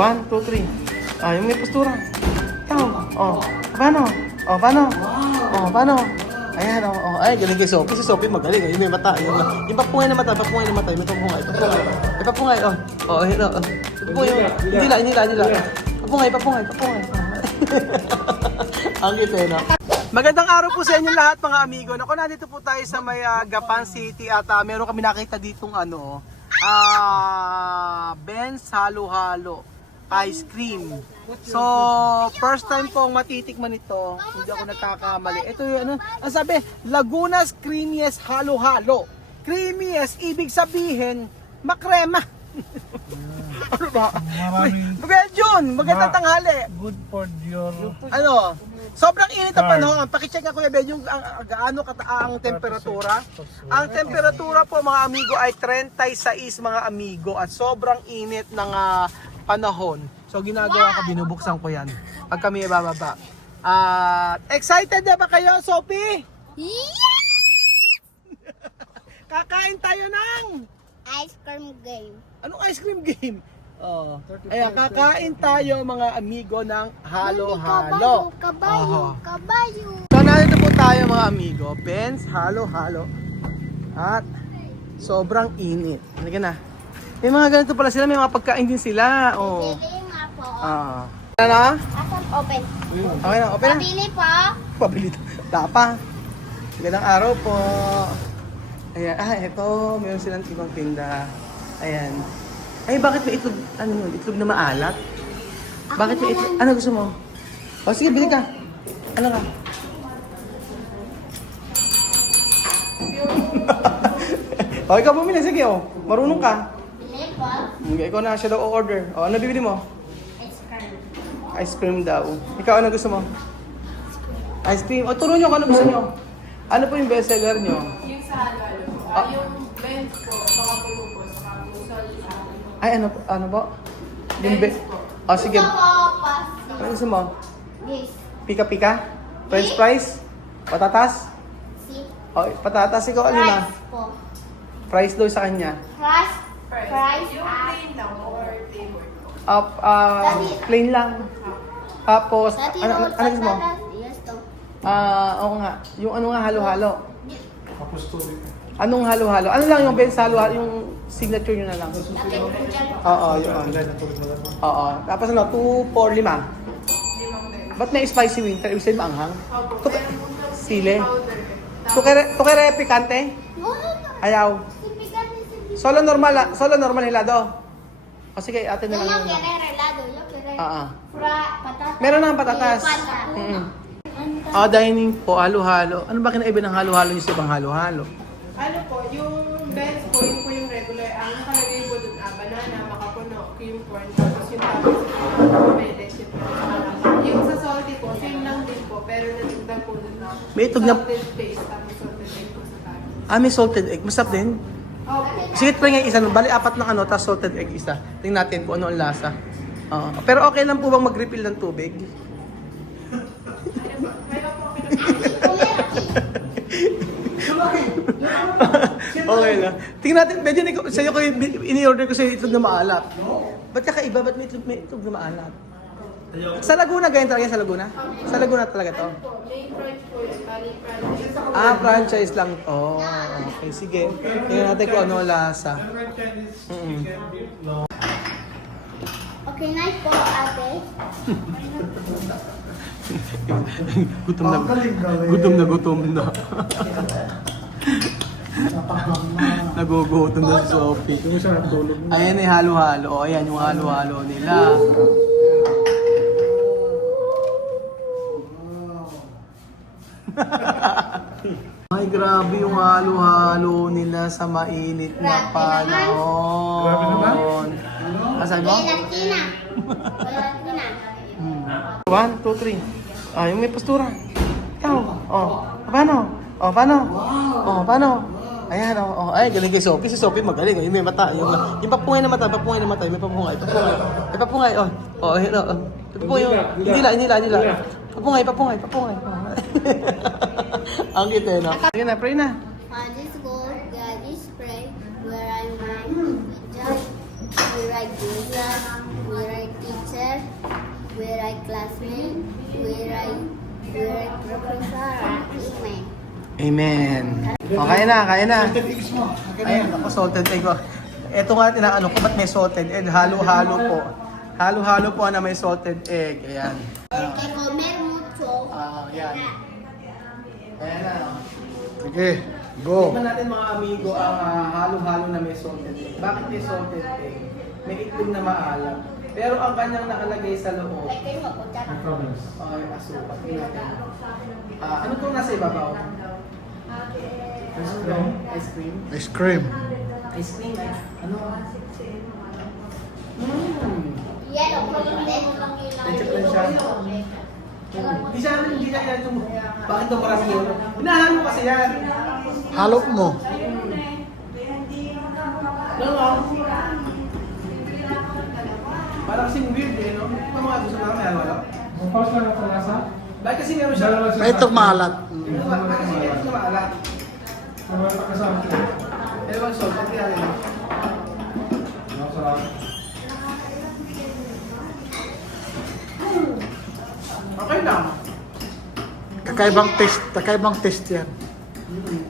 1, 2, 3. Ah, yung may postura. Ikaw. Oh, paano? Oh, paano? Oh, paano? Ayan, oh. Ay, galing kay Sophie. Si Sophie magaling. Yung may mata. Yung papungay na mata. May papungay. May papungay, oh. Oh, yun, oh. Papungay. Hindi la. Papungay. Ang cute, no? Magandang araw po sa inyo lahat, mga amigo. Naku, nandito po tayo sa may Gapan City at meron kami nakita ditong Ben's Halo-Halo ice cream. So, first time kong matitikman ito. Hindi ako nagkakamali. Ito yung ang sabi, Laguna's Creamiest Halo-Halo. Creamiest, ibig sabihin, makrema. Ano ba? Magandang tanghali. Good for your... Sobrang init ang panahon. Pakicheck nga Kuya Ben yung gaano kataang temperatura. Ang temperatura po mga amigo ay 36 mga amigo at sobrang init ng panahon. So ginagawa ko, binubuksan ko yan pag kami ibababa. Excited na ba kayo, Sophie? Yeah! Kakain tayo ng Ice cream game. anong ice cream game? Ayan, kakain tayo mga amigo ng halo-halo. Kabayo. So nandito po tayo mga amigo, Ben's Halo-Halo. At sobrang init. Halika na. May mga ganito pala sila, may mga pagkain din sila. Pili nga po. Ano na? Asan open? Okay na, open na. Pili po. Pabili to. Tapa. Magandang araw po. Ayan, ito, meron silang ibang tinda. Ayan. Ay, bakit may itlog, itlog na maalat? Bakit may itlog? Ano gusto mo? O, sige, bili ka. Ano ka? O, ikaw bumili. Sige, marunong ka. Pili po. Ikaw na siya daw order. O, ano bibili mo? Ice cream. Ice cream daw. Ikaw, ano gusto mo? Ice cream. O, turo nyo kung ano gusto nyo. Ano po yung best seller nyo? Yung sa halo-halo. Yung Ben's po, baka pulo po, saka musal sa Ay, ano po? Yung Ben's po. O, sige. Gusto ko pasta. Ano gusto mo? Yes. Pika-pika? French fries? Patatas? Si. O, patatas. Ikaw, ano na? Fries po. Fries daw sa kanya. Fries. Yung plain lang or flavored po. Plain lang. Tapos, Dati ano gusto mo? Yes to. Oo nga. Yung ano nga, halo-halo. Anong halo-halo? Ano lang yung Ben's halo-halo? Yung signature nyo na lang. Dati ko dyan. Oo, yun. Oo. Tapos 2, 4, 5. Limang Ba't may spicy winter? Ibig sabihin maanghang? Opo, meron po ng Sili? powder. Tukere pikante? Ayaw. Solo normal helado. O sige, atin na lang Yo yun. quiero helado. Yo quiero patatas. Meron ng patatas. Dining po, halo-halo. Ano ba kinaiba ng halo-halo yung sa ibang halo-halo? Ano po, yung Ben's po, yun po yung regular. Ang nakalagay po dun, banana, makapuno, cream corn, tapos yung tapos may leche po. Yung sa salty po, same lang din po, pero natugdag po dun na May itog na- salted paste, tapos salted egg po sa tabi. May salted egg. Masarap din. Opo. Sige, try nga isa. Bali, 4 na tapos salted egg isa. Tingnan natin kung ano ang lasa. Pero okay lang po bang mag-refill ng tubig? Okay lang. Tingnan natin, medyo sa'yo ko ini-order ko sa'yo itlog na maalat. Ba't kakaiba? Ba't may itlog na maalat? Sa Laguna, ganyan talaga sa Laguna? Sa Laguna talaga to? May French po yun, bali French. Franchise lang to. Okay, sige. Tingnan natin kung ano ang lasa. Okay, nice po, ate. Gutom na. Nagugutom na si Sophie. Ayan ay halo-halo. Ayan yung halo-halo nila. Ay, grabe yung halo-halo nila sa mainit na panahon. Grabe naman. Asan mo? Gelatina. Gelatina. 1, 2, 3. Yung may postura. Ikaw. Paano? Paano? Ayan, ay, galing kay Sophie. Si Sophie magaling. Yung may mata. Yung papungay na mata. May papungay. Papungay. Hindi la. Papungay. Ang cute, no? Sige na, pray na. God is good, God is pray. Where I might just we write Jesus, we write classmate, we're Professor. Amen. Amen. O, kaya na, kaya na. Ayan, ako salted egg ko. Ito nga tinaano ko, ba't may salted egg? Halo-halo po. Halo-halo po na may salted egg. Ayan. Porque comer mucho. Ayan. Ayan na. Sige, go. Tignan natin mga amigo ang halo-halo na may salted egg. Bakit may salted egg? May itlog na maalam. Pero ang kanyang nakalagay sa loob Like, mo, kutsara. ay asukal. Tingnan natin. Ano itong nasa ibabaw? Ice cream? Ice cream. Ice cream? Ano? Yellow, chocolate. Ketchup lang siya. Hindi siya yan yung... Bakit daw parang yun? Hinahalo kasi yan. Halo mo. Ano? Parang kasing weird eh, no? Ito mga gusto namin, halo. Pause lang sa lasa. Bakit kasi meron siya? May itong maalat. Bakit kasi meron siya maalat? Sama pa kasama ko. Pero bang salt, pati natin. Masarap. Okay lang. Kakaibang taste yan.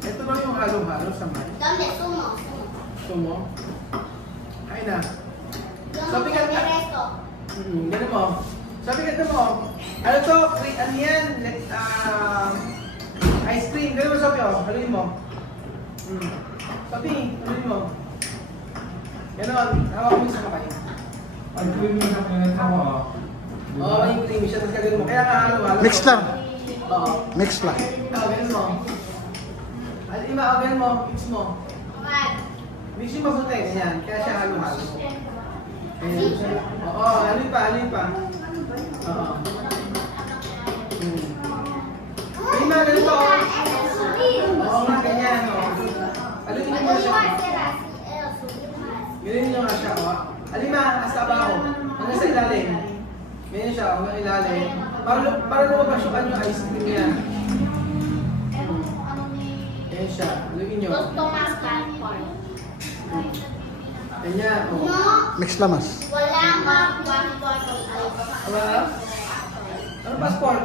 Ito lang yung halo-halo sa man. ¿Dónde? Sumo. Gusto mo? Kain na. Yo Sabi no ka comer esto. Ganun mo. Sabi ka mo. Ano to? Ano yan? Ice cream. Ganun mo sabi oh. Haluin mo. Sabi, haluin mo. Ganon. Hawak mo sa kamay. Ang cream na sa pinita mo ah. Oo, yung creamy siya. Tapos gagawin mo. Kaya nga halo-halo. Mix lang. Oo. Mix lang. Ganun mo. Alima, ganun mo. Mix mo. Mix yung mabuti. Ganyan. Kaya siya halo-halo. Ayan. Oo, alin pa. Oo. Alima, ganun to. Oo nga, ganyan. Alin mo Cuando siya. iba a hacer así, era subir más. Ganun nyo nga siya. Oh. Alima, hasta abajo. Hanggang sa ilalim. Ganyan siya, hanggang ilalim. Para lumabas yung ano, ice cream niya. Ganyan siya. Alugin nyo. Gusto mas popcorn. Ganyan. Oh. No, Mix lamas. wala ka popcorn. Wala? Ano passport?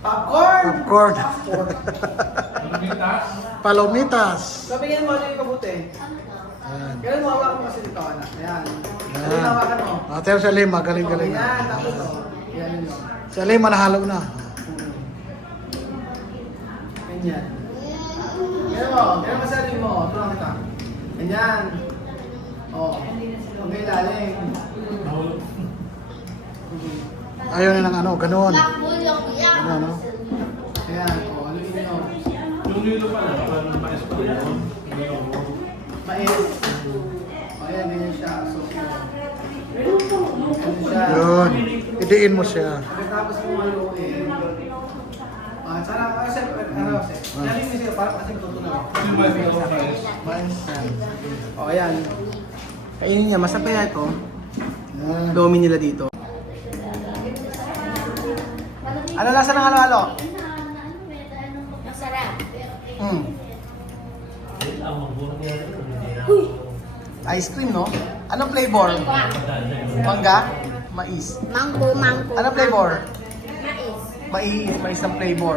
Popcorn! Popcorn. Pagkitas. Palomitas. Sabihin mo ano yung kabuti. Ayan. Ganun mo, hawakan mo kasi dito, anak. Ayan. Ganun Ayan. hawakan mo. Ate sa lima, galing-galing. Ayan, tapos oh. Yan yun. Sa lima nahalo na. Ganyan. Ganun mo, ganun masali mo. Ito lang kita. Ganyan. Oh. Okay, lalim. Ayaw na ng ano, ganun. Makbulong yan. Ano, ano? Ayan, oh, haluin nyo. Yung nilo pala, parang mais pa yun. Mais. Oh, ayan, ganyan siya. So, ganyan siya. Yun. Idiin mo siya. Pagkatapos mo haluin. Sana, kasi, ano kasi, lalim niyo siya, parang kasi matutunan. Yung mais na mais. O, ayan. Kainin niya, masapay na ito. Ayan. Domi nila dito. Ano lasa ng halo-halo? Masarap. Ice cream, no? Anong flavor? Mangga? Mais. Mangko. Anong flavor? Mais. Mais ng flavor.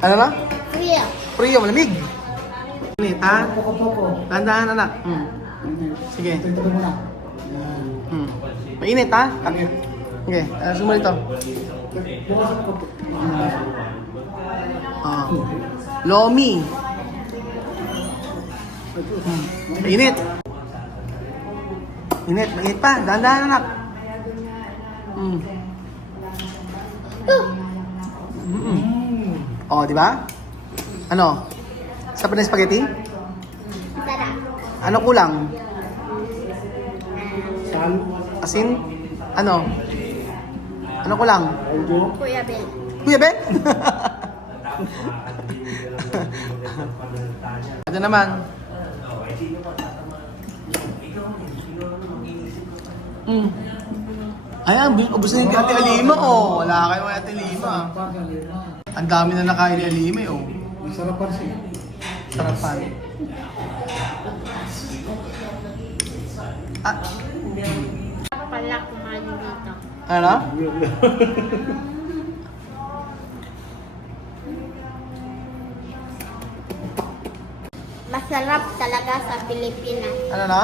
Ano na? Fría. Frio, malamig. Init, ha? Tandaan, anak. Sige. Mainit, ha? Sige, sumunod ito. Lomi. Mainit. Mainit pa. Dahan-dahan, anak. Oh, di ba? Ano? Sarap na yung spaghetti? Sarap. Ano kulang? Asin? Ano? Ano kulang? Kuya Ben. Kuya Ben? Ito naman. Ayan, ubos na yung Ate Alima, oh. Wala kayo kay Ate Alima. Ang dami na nakain ni Alima, oh. Sarap pa siya. Sarapan. Ah, Pala kumain dito. ano? Masarap talaga sa Pilipinas. Ano na?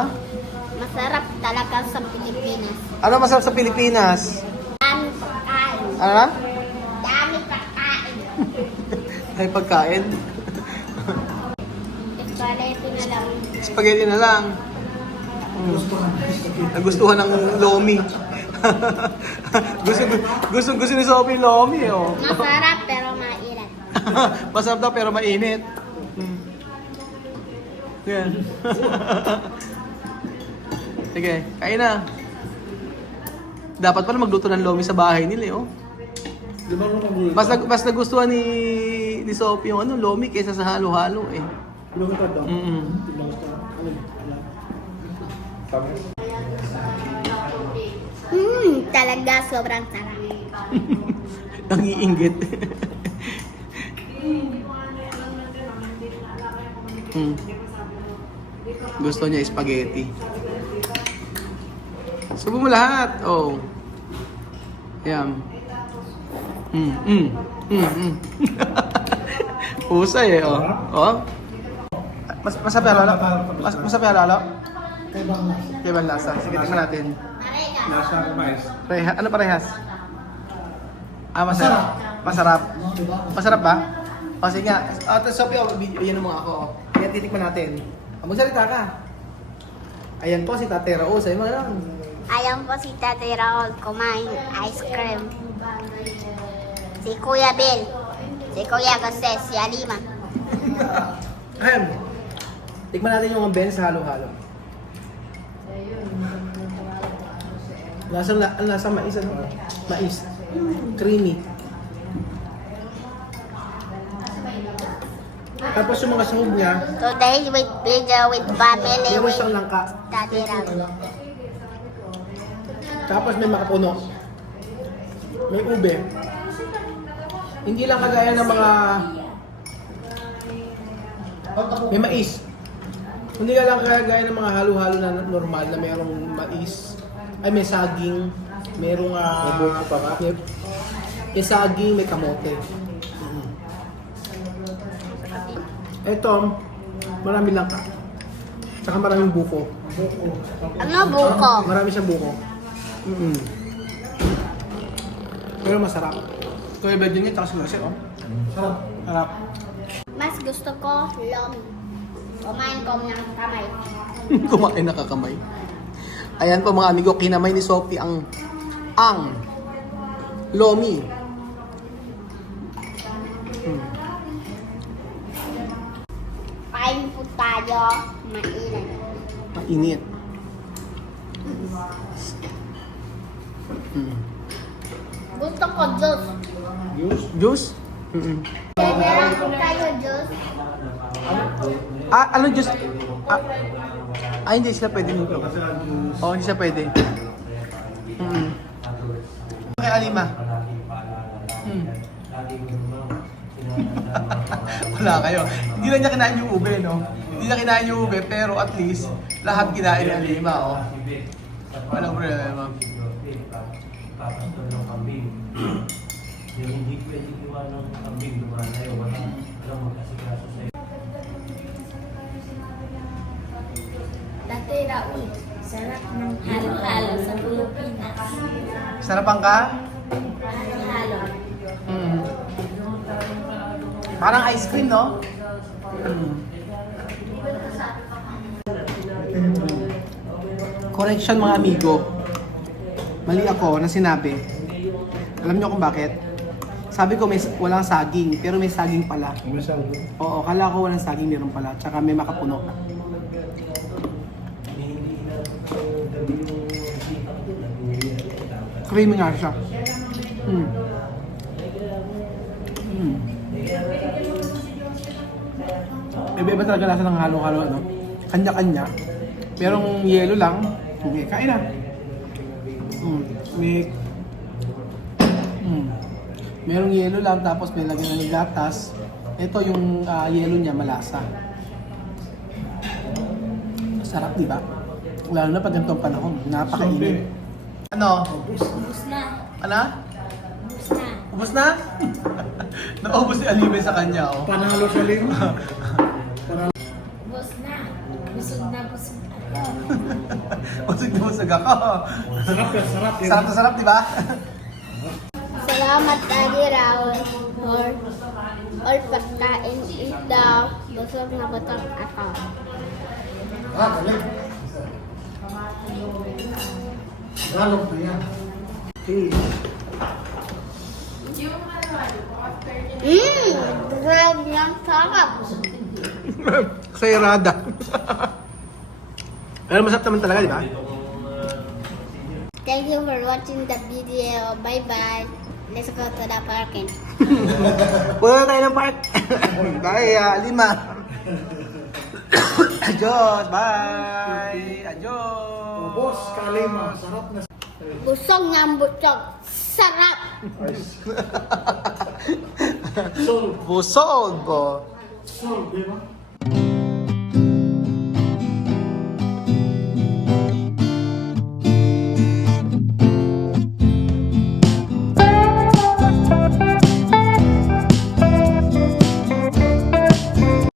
Masarap talaga sa Pilipinas. Ano masarap sa Pilipinas? Dami pagkain. Ano na? Dami pagkain. Ay, pagkain. Spaghetti na lang. Spaghetti na lang. Nagustuhan ng lomi. gusto ni Sophie lomi, oh. Masarap pero mailan. Masarap daw pero mainit. Yan. Sige, kain na. Dapat pala magluto ng lomi sa bahay nila, oh. Di ba nung kagulit? Mas nagustuhan ni Sophie yung ano, lomi kaysa sa halo-halo, eh. Ilang ka daw? Mm-mm. Sabi? Talaga sobrang sarap. Nangiinggit. Gusto niya spaghetti. Subo mo lahat. Oh. Ayan. Usay, eh, oh. Oh. Masabi lalo? Masabi lalo? Kaya bang lasa? Sige, tingnan natin. Nasa mais. Ano parehas? Masarap. Masarap. Masarap ba? O sige nga. Sophie, video. Yan mo ako. Kaya titikman natin. Magsalita ka. Ayan po si Tate Raul. Sa'yo mo lang. Ayan po si Tatay Raul kumain ice cream. Si Kuya Bill. Si Kuya Jose. Si Alima. Ahem. Tikman natin yung Ben sa halo-halo. Lasa mais, ano? Mais. Creamy. Tapos yung mga sahog niya, Today with video with family meron with siyang langka. Tatay Raul. Tapos may makapuno. May ube. Hindi lang kagaya ng mga... May mais. Hindi ka lang kagaya ng mga halo-halo na normal na mayroong mais. Ay, may saging. Merong... may saging, may kamote. Ito, marami lang ka. Tsaka maraming buko. Ano buko? Marami siyang buko. Pero masarap. Ito yung bed niya, tsaka sila oh. Sarap. Sarap. Mas gusto ko lomi. Kumain ko ng kamay. Kumain na kakamay. Ayan po mga amigo, kinamay ni Sophie ang lomi. Kain po tayo. Mainit. Mainit. Gusto ko juice. Juice? Meron po tayo juice. Ano juice? Hindi sila pwede nito. Oo, hindi siya pwede. Kay Alima. Wala kayo. Hindi lang niya kinain yung ube, no? Hindi niya kinain yung ube, pero at least lahat kinain ni Alima, oh. Walang problema. Yung hindi pwede iwan ng kambing lumalayo, walang magkasikaso sa'yo. Tatay Raul. Sarap ng halo-halo sa Pilipinas. Sarapan ka? Halo. Parang ice cream, no? Correction mga amigo. Mali ako na sinabi. Alam niyo kung bakit? Sabi ko walang saging, pero may saging pala. Oo, kala ko walang saging, meron pala. Tsaka may makapuno. Creamy nga siya. Iba-iba talaga lasa ng halo-halo, ano? Kanya-kanya. Merong yelo lang. Okay, kain na. Milk. Merong yelo lang tapos may lagyan ng gatas. Ito yung yelo niya malasa. Sarap, di ba? Lalo na pag ganitong panahon, napakainit. Ano? Ubus na. Ano? Ubus na. Ubus na? Naubos si Alibay sa kanya, oh. Panalo sa lima. Ubus na. Busog na busog ako. Busog na busog ako. Sarap yan, sarap. Sarap na sarap, di ba? Salamat Daddy Raul for all pagkain ito. Busog na busog ako. Galing. Galog na yan. Okay. Yung ano po, after nyo Grabe ng sarap. Sayrada. Pero masarap naman talaga, di ba? Thank you for watching the video. Bye-bye. Let's go to the parking. Punta na tayo ng park. Bye, Lima. Adios, bye. Adios. Boss, kalima. Sarap na. Busog ng busog. Sarap. Sol. Busog po. Sol, di ba?